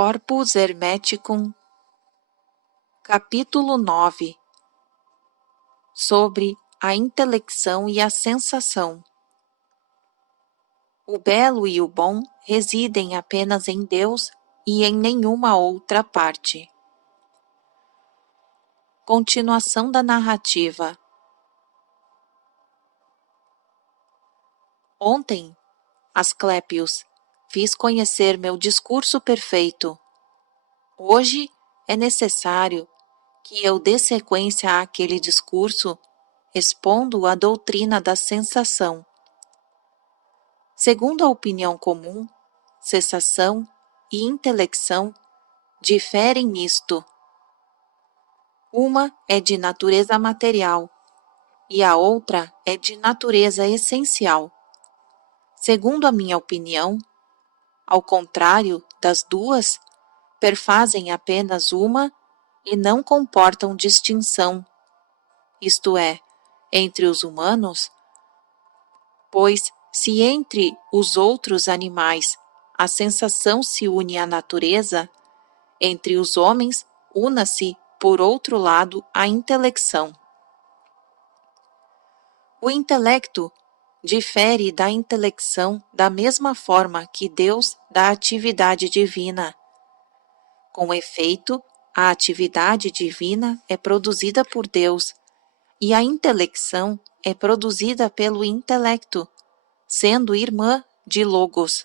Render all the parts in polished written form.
Corpus Hermeticum, capítulo 9, sobre a intelecção e a sensação. O belo e o bom residem apenas em Deus e em nenhuma outra parte. Continuação da narrativa. Ontem, Asclépios, fiz conhecer meu discurso perfeito. Hoje é necessário que eu dê sequência àquele discurso, expondo a doutrina da sensação. Segundo a opinião comum, sensação e intelecção diferem nisto. Uma é de natureza material e a outra é de natureza essencial. Segundo a minha opinião, ao contrário das duas, perfazem apenas uma e não comportam distinção, isto é, entre os humanos, pois se entre os outros animais a sensação se une à natureza, entre os homens una-se, por outro lado, a intelecção. O intelecto difere da intelecção da mesma forma que Deus da atividade divina. Com efeito, a atividade divina é produzida por Deus e a intelecção é produzida pelo intelecto, sendo irmã de Logos.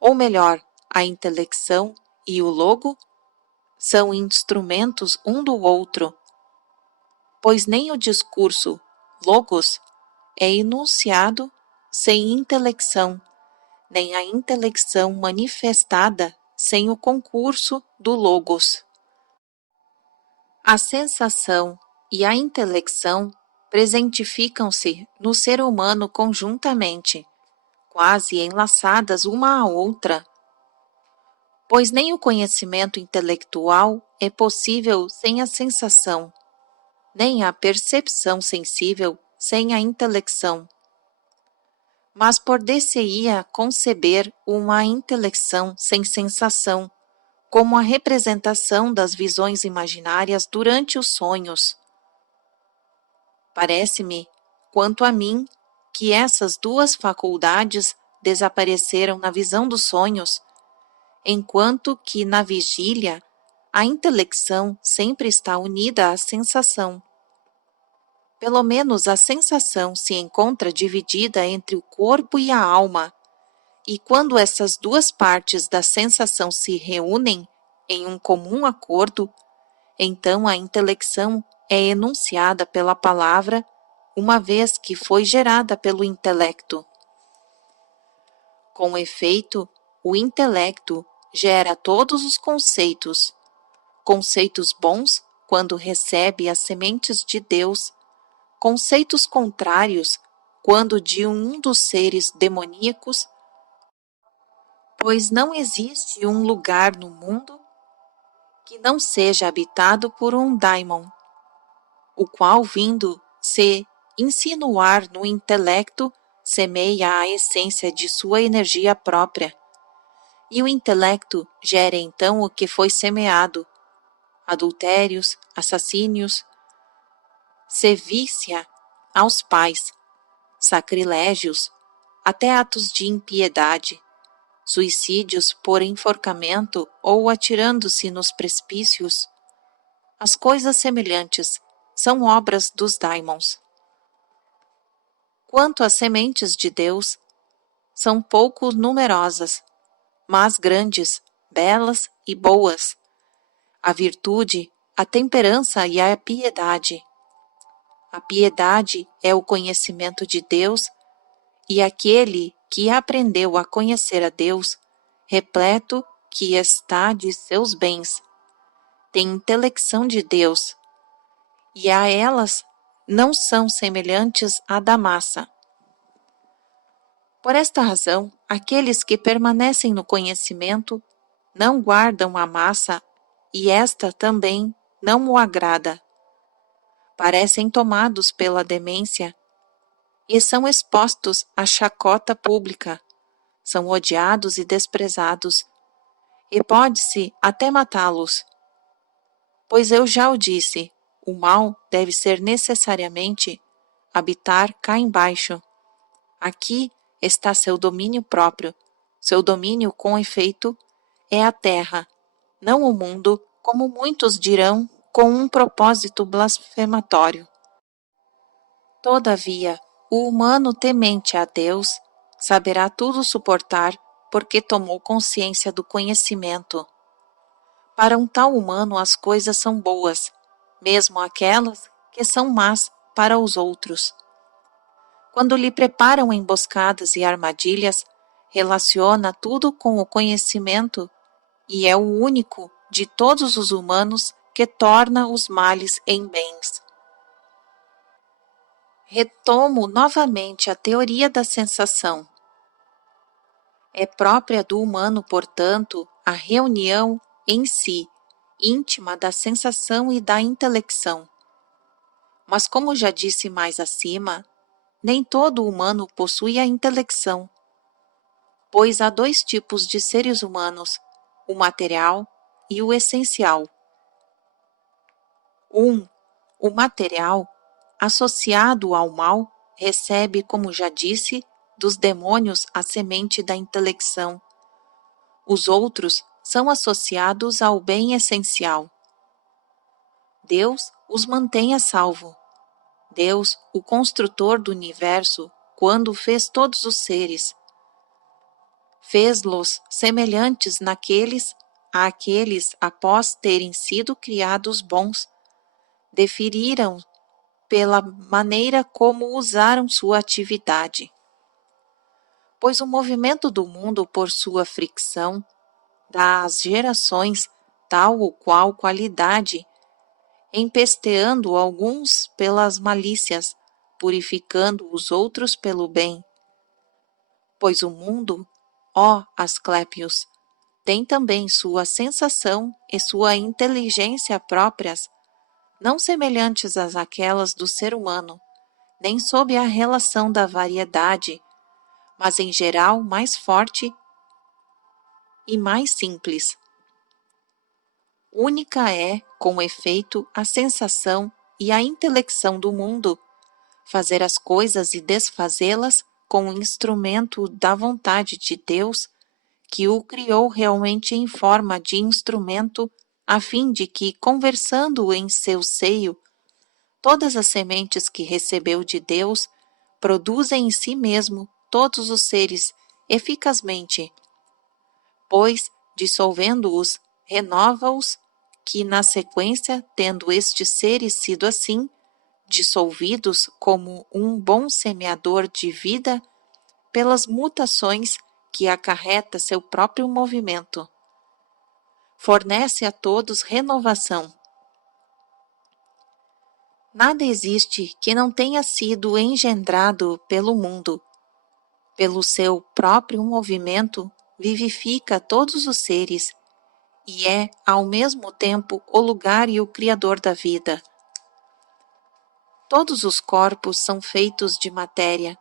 Ou melhor, a intelecção e o Logo são instrumentos um do outro, pois nem o discurso Logos é enunciado sem intelecção, nem a intelecção manifestada sem o concurso do Logos. A sensação e a intelecção presentificam-se no ser humano conjuntamente, quase enlaçadas uma à outra, pois nem o conhecimento intelectual é possível sem a sensação, nem a percepção sensível sem a intelecção. Mas poder-se-ia conceber uma intelecção sem sensação, como a representação das visões imaginárias durante os sonhos. Parece-me, quanto a mim, que essas duas faculdades desapareceram na visão dos sonhos, enquanto que na vigília a intelecção sempre está unida à sensação. Pelo menos a sensação se encontra dividida entre o corpo e a alma, e quando essas duas partes da sensação se reúnem em um comum acordo, então a intelecção é enunciada pela palavra, uma vez que foi gerada pelo intelecto. Com efeito, o intelecto gera todos os conceitos bons quando recebe as sementes de Deus, conceitos contrários quando de um dos seres demoníacos, pois não existe um lugar no mundo que não seja habitado por um daimon, o qual, vindo se insinuar no intelecto, semeia a essência de sua energia própria, e o intelecto gera então o que foi semeado: adultérios, assassínios, sevícia aos pais, sacrilégios, até atos de impiedade, suicídios por enforcamento ou atirando-se nos precipícios. As coisas semelhantes são obras dos daimons. Quanto às sementes de Deus, são pouco numerosas, mas grandes, belas e boas. A virtude, a temperança e a piedade. A piedade é o conhecimento de Deus, e aquele que aprendeu a conhecer a Deus, repleto que está de seus bens, tem intelecção de Deus, e a elas não são semelhantes à da massa. Por esta razão, aqueles que permanecem no conhecimento não guardam a massa, e esta também não o agrada. Parecem tomados pela demência e são expostos à chacota pública, são odiados e desprezados, e pode-se até matá-los. Pois eu já o disse, o mal deve ser necessariamente habitar cá embaixo. Aqui está seu domínio próprio. Seu domínio, com efeito, é a terra, não o mundo, como muitos dirão com um propósito blasfematório. Todavia, o humano temente a Deus saberá tudo suportar, porque tomou consciência do conhecimento. Para um tal humano as coisas são boas, mesmo aquelas que são más para os outros. Quando lhe preparam emboscadas e armadilhas, relaciona tudo com o conhecimento e é o único de todos os humanos que torna os males em bens. Retomo novamente a teoria da sensação. É própria do humano, portanto, a reunião em si, íntima da sensação e da intelecção. Mas como já disse mais acima, nem todo humano possui a intelecção, pois há dois tipos de seres humanos, o material e o essencial. O material, associado ao mal, recebe, como já disse, dos demônios a semente da intelecção. Os outros são associados ao bem essencial. Deus os mantém a salvo. Deus, o construtor do universo, quando fez todos os seres, fez-los semelhantes àqueles após terem sido criados bons, definiram pela maneira como usaram sua atividade. Pois o movimento do mundo por sua fricção dá às gerações tal ou qual qualidade, empesteando alguns pelas malícias, purificando os outros pelo bem. Pois o mundo, ó Asclépios, tem também sua sensação e sua inteligência próprias, não semelhantes àquelas do ser humano, nem sob a relação da variedade, mas em geral mais forte e mais simples. Única é, com efeito, a sensação e a intelecção do mundo, fazer as coisas e desfazê-las com o instrumento da vontade de Deus, que o criou realmente em forma de instrumento, a fim de que, conversando em seu seio, todas as sementes que recebeu de Deus produzem em si mesmo todos os seres eficazmente, pois, dissolvendo-os, renova-os, que na sequência, tendo estes seres sido assim, dissolvidos como um bom semeador de vida, pelas mutações que acarreta seu próprio movimento, fornece a todos renovação. Nada existe que não tenha sido engendrado pelo mundo. Pelo seu próprio movimento, vivifica todos os seres, e é, ao mesmo tempo, o lugar e o criador da vida. Todos os corpos são feitos de matéria,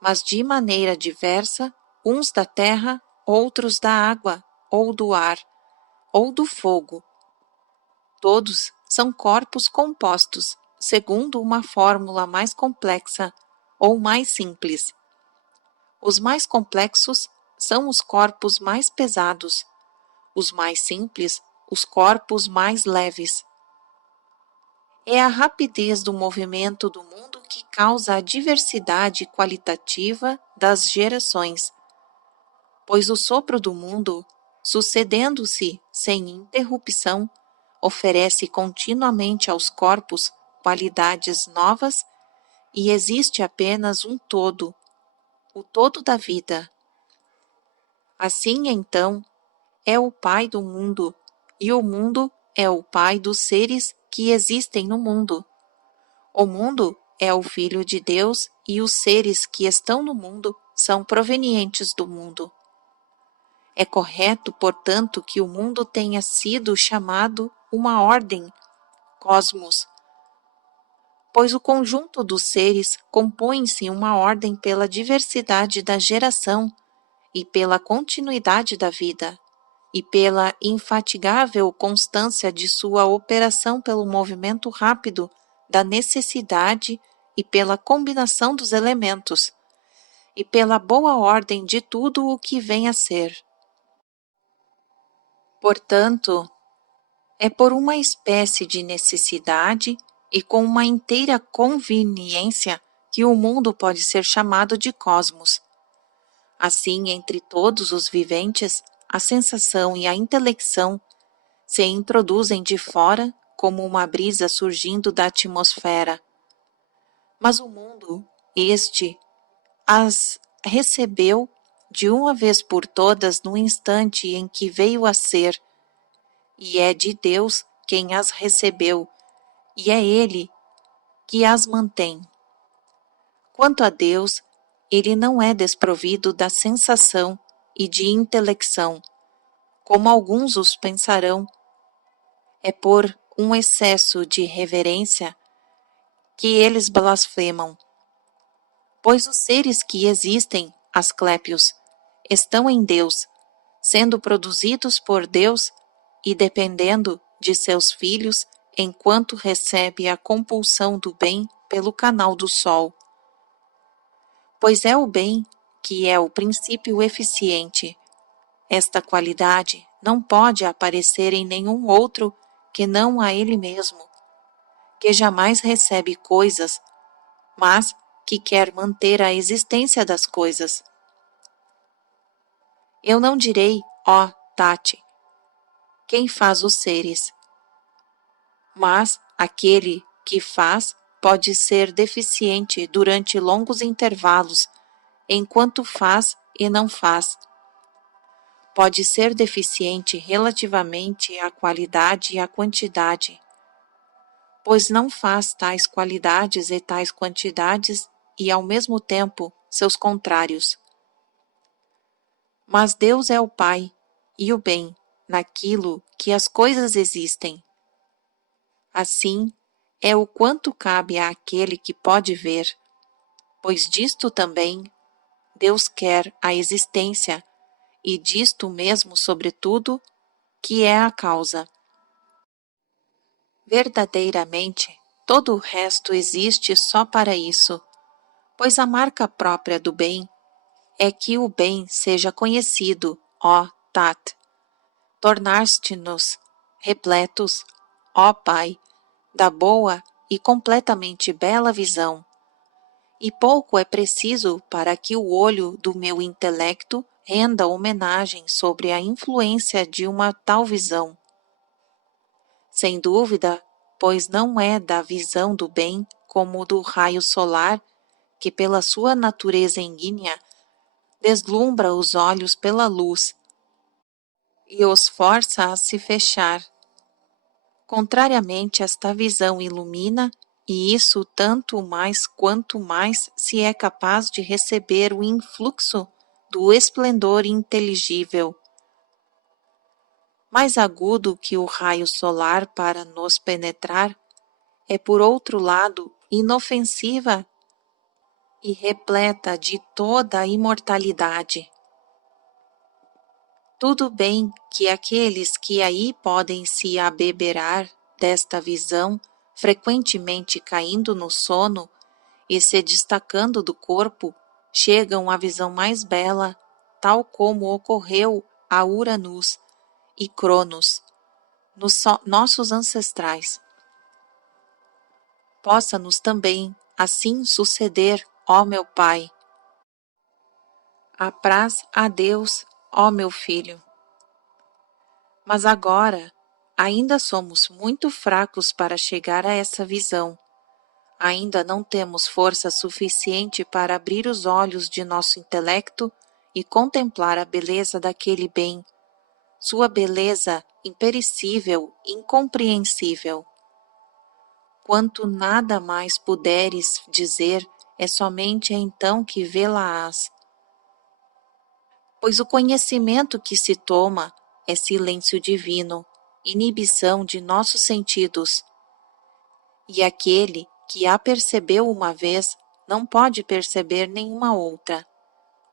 mas de maneira diversa, uns da terra, outros da água, ou do ar, ou do fogo. Todos são corpos compostos, segundo uma fórmula mais complexa ou mais simples. Os mais complexos são os corpos mais pesados, os mais simples, os corpos mais leves. É a rapidez do movimento do mundo que causa a diversidade qualitativa das gerações, pois o sopro do mundo, sucedendo-se sem interrupção, oferece continuamente aos corpos qualidades novas e existe apenas um todo, o todo da vida. Assim, então, é o Pai do mundo, e o mundo é o Pai dos seres que existem no mundo. O mundo é o Filho de Deus e os seres que estão no mundo são provenientes do mundo. É correto, portanto, que o mundo tenha sido chamado uma ordem, cosmos, pois o conjunto dos seres compõe-se uma ordem pela diversidade da geração e pela continuidade da vida, e pela infatigável constância de sua operação pelo movimento rápido da necessidade e pela combinação dos elementos, e pela boa ordem de tudo o que vem a ser. Portanto, é por uma espécie de necessidade e com uma inteira conveniência que o mundo pode ser chamado de cosmos. Assim, entre todos os viventes, a sensação e a intelecção se introduzem de fora como uma brisa surgindo da atmosfera. Mas o mundo, este, as recebeu de uma vez por todas no instante em que veio a ser, e é de Deus quem as recebeu, e é Ele que as mantém. Quanto a Deus, Ele não é desprovido da sensação e de intelecção, como alguns os pensarão. É por um excesso de reverência que eles blasfemam. Pois os seres que existem, Asclépios, estão em Deus, sendo produzidos por Deus e dependendo de seus filhos enquanto recebe a compulsão do bem pelo canal do Sol. Pois é o bem que é o princípio eficiente. Esta qualidade não pode aparecer em nenhum outro que não a ele mesmo, que jamais recebe coisas, mas que quer manter a existência das coisas. Eu não direi, ó Tati, quem faz os seres, mas aquele que faz pode ser deficiente durante longos intervalos, enquanto faz e não faz. Pode ser deficiente relativamente à qualidade e à quantidade, pois não faz tais qualidades e tais quantidades e, ao mesmo tempo, seus contrários. Mas Deus é o Pai e o bem naquilo que as coisas existem. Assim, é o quanto cabe àquele que pode ver, pois disto também Deus quer a existência, e disto mesmo, sobretudo, que é a causa. Verdadeiramente, todo o resto existe só para isso, pois a marca própria do bem é que o bem seja conhecido, ó Tat. Tornaste-nos repletos, ó Pai, da boa e completamente bela visão. E pouco é preciso para que o olho do meu intelecto renda homenagem sobre a influência de uma tal visão. Sem dúvida, pois não é da visão do bem como do raio solar, que pela sua natureza ígnea deslumbra os olhos pela luz e os força a se fechar. Contrariamente, esta visão ilumina, e isso tanto mais quanto mais se é capaz de receber o influxo do esplendor inteligível. Mais agudo que o raio solar para nos penetrar, é por outro lado inofensiva e repleta de toda a imortalidade. Tudo bem que aqueles que aí podem se abeberar desta visão, frequentemente caindo no sono e se destacando do corpo, chegam à visão mais bela, tal como ocorreu a Uranus e Cronos, nossos ancestrais. Possa-nos também assim suceder, ó meu Pai. Apraz a Deus, ó meu filho. Mas agora, ainda somos muito fracos para chegar a essa visão. Ainda não temos força suficiente para abrir os olhos de nosso intelecto e contemplar a beleza daquele bem, sua beleza imperecível, incompreensível. Quanto nada mais puderes dizer, é somente então que vê-la-ás. Pois o conhecimento que se toma é silêncio divino, inibição de nossos sentidos. E aquele que a percebeu uma vez não pode perceber nenhuma outra.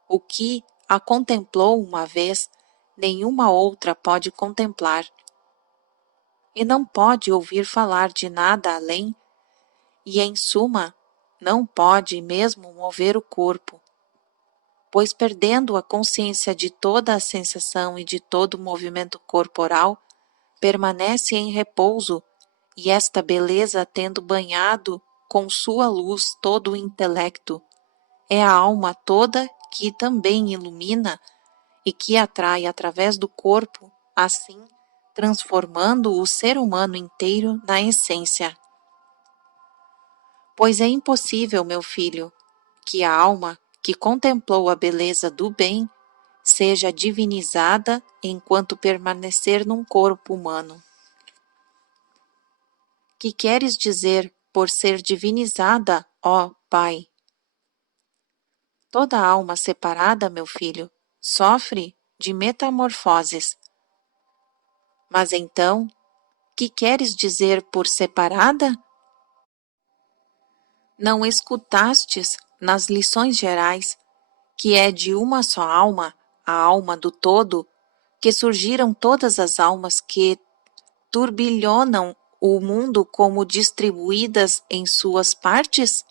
O que a contemplou uma vez nenhuma outra pode contemplar, e não pode ouvir falar de nada além, e, em suma, não pode mesmo mover o corpo, pois perdendo a consciência de toda a sensação e de todo o movimento corporal, permanece em repouso, e esta beleza, tendo banhado com sua luz todo o intelecto, é a alma toda que também ilumina e que atrai através do corpo, assim, transformando o ser humano inteiro na essência. Pois é impossível, meu filho, que a alma que contemplou a beleza do bem seja divinizada enquanto permanecer num corpo humano. Que queres dizer por ser divinizada, ó Pai? Toda alma separada, meu filho, sofre de metamorfoses. Mas então, que queres dizer por separada? Não escutastes nas lições gerais que é de uma só alma, a alma do todo, que surgiram todas as almas que turbilhonam o mundo como distribuídas em suas partes?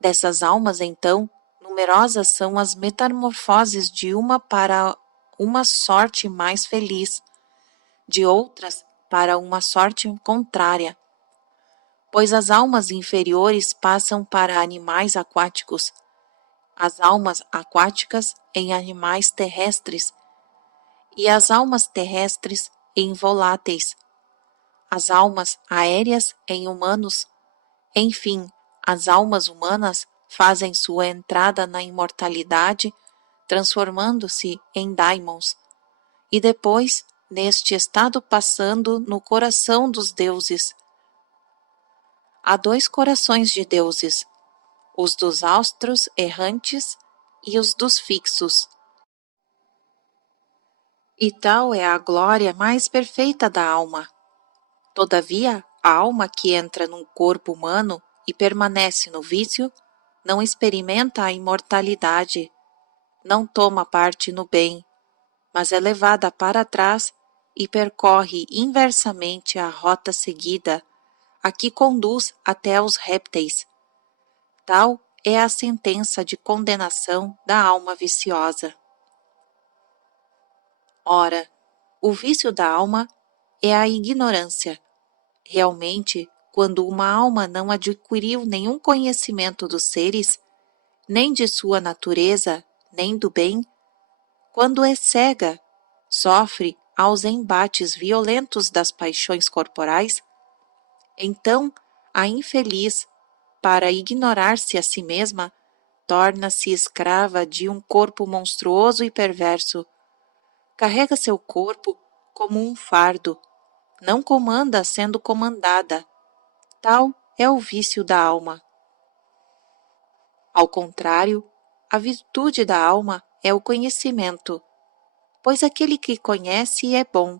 Dessas almas, então, numerosas são as metamorfoses de uma para uma sorte mais feliz, de outras para uma sorte contrária, pois as almas inferiores passam para animais aquáticos, as almas aquáticas em animais terrestres, e as almas terrestres em voláteis, as almas aéreas em humanos, enfim, as almas humanas fazem sua entrada na imortalidade, transformando-se em daimons, e depois, neste estado passando no coração dos deuses. Há dois corações de deuses, os dos astros errantes e os dos fixos. E tal é a glória mais perfeita da alma. Todavia, a alma que entra num corpo humano e permanece no vício, não experimenta a imortalidade, não toma parte no bem, mas é levada para trás e percorre inversamente a rota seguida, a que conduz até os répteis. Tal é a sentença de condenação da alma viciosa. Ora, o vício da alma é a ignorância. Realmente, quando uma alma não adquiriu nenhum conhecimento dos seres, nem de sua natureza, nem do bem, quando é cega, sofre aos embates violentos das paixões corporais, então a infeliz, para ignorar-se a si mesma, torna-se escrava de um corpo monstruoso e perverso. Carrega seu corpo como um fardo, não comanda sendo comandada. Tal é o vício da alma. Ao contrário, a virtude da alma é o conhecimento, pois aquele que conhece é bom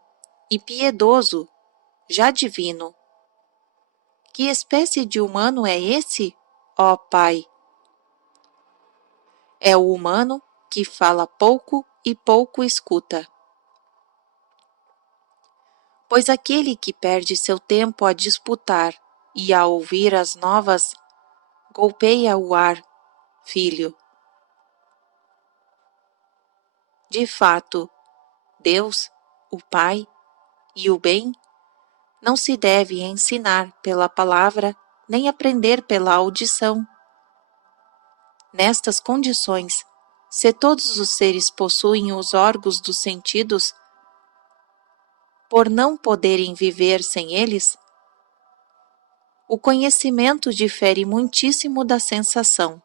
e piedoso, já divino. Que espécie de humano é esse, ó Pai? É o humano que fala pouco e pouco escuta. Pois aquele que perde seu tempo a disputar e a ouvir as novas, golpeia o ar, filho. De fato, Deus, o Pai e o bem não se deve ensinar pela palavra nem aprender pela audição. Nestas condições, se todos os seres possuem os órgãos dos sentidos, por não poderem viver sem eles, o conhecimento difere muitíssimo da sensação.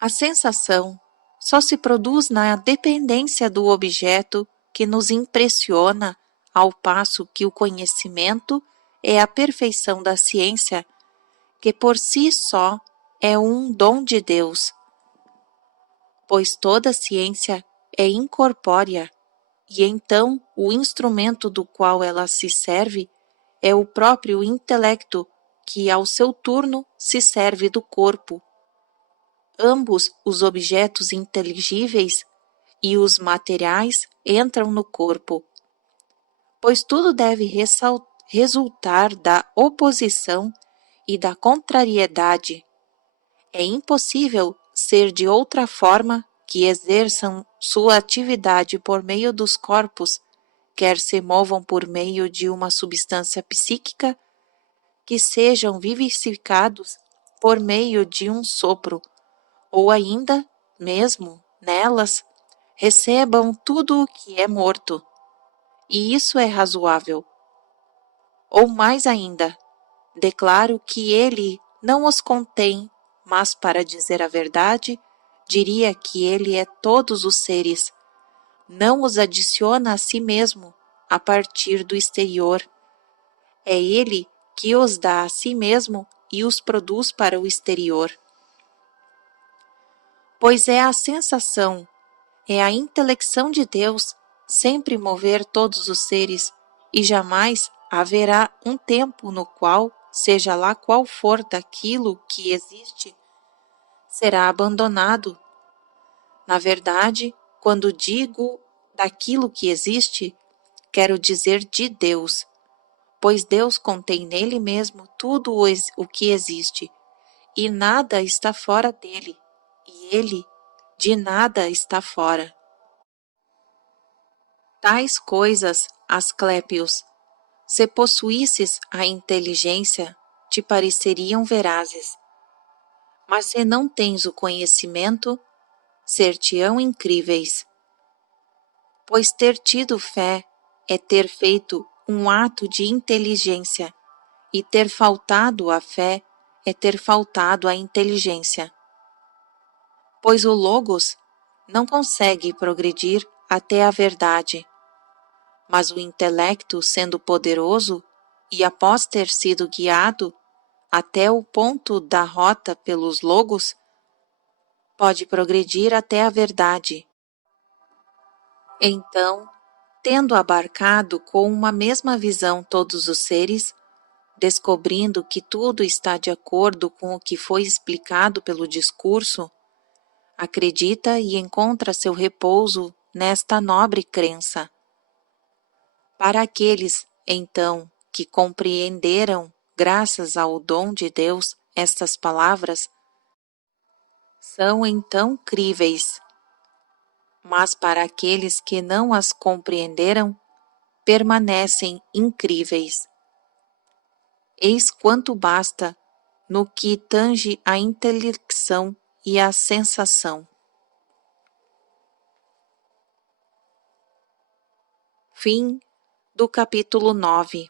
A sensação só se produz na dependência do objeto que nos impressiona, ao passo que o conhecimento é a perfeição da ciência, que por si só é um dom de Deus, pois toda ciência é incorpórea, e então o instrumento do qual ela se serve é o próprio intelecto, que ao seu turno se serve do corpo. ambos os objetos inteligíveis e os materiais entram no corpo, pois tudo deve resultar da oposição e da contrariedade. É impossível ser de outra forma que exerçam sua atividade por meio dos corpos, quer se movam por meio de uma substância psíquica, que sejam vivificados por meio de um sopro, ou ainda, mesmo nelas, recebam tudo o que é morto, e isso é razoável. Ou mais ainda, declaro que ele não os contém, mas para dizer a verdade, diria que ele é todos os seres, não os adiciona a si mesmo a partir do exterior. É ele que os dá a si mesmo e os produz para o exterior. Pois é a sensação, é a intelecção de Deus sempre mover todos os seres, e jamais haverá um tempo no qual, seja lá qual for daquilo que existe, será abandonado. Na verdade, quando digo daquilo que existe, quero dizer de Deus, pois Deus contém nele mesmo tudo o que existe, e nada está fora dele, e ele de nada está fora. Tais coisas, Asclépios, se possuísses a inteligência, te pareceriam verazes. Mas se não tens o conhecimento, ser-te-ão incríveis. Pois ter tido fé é ter feito um ato de inteligência, e ter faltado à fé é ter faltado à inteligência. Pois o Logos não consegue progredir até a verdade, mas o intelecto, sendo poderoso, e após ter sido guiado até o ponto da rota pelos Logos, pode progredir até a verdade. Então, tendo abarcado com uma mesma visão todos os seres, descobrindo que tudo está de acordo com o que foi explicado pelo discurso, acredita e encontra seu repouso nesta nobre crença. Para aqueles, então, que compreenderam, graças ao dom de Deus, estas palavras, são então críveis. Mas para aqueles que não as compreenderam, permanecem incríveis. Eis quanto basta no que tange a intelecção e a sensação. Fim do capítulo 9.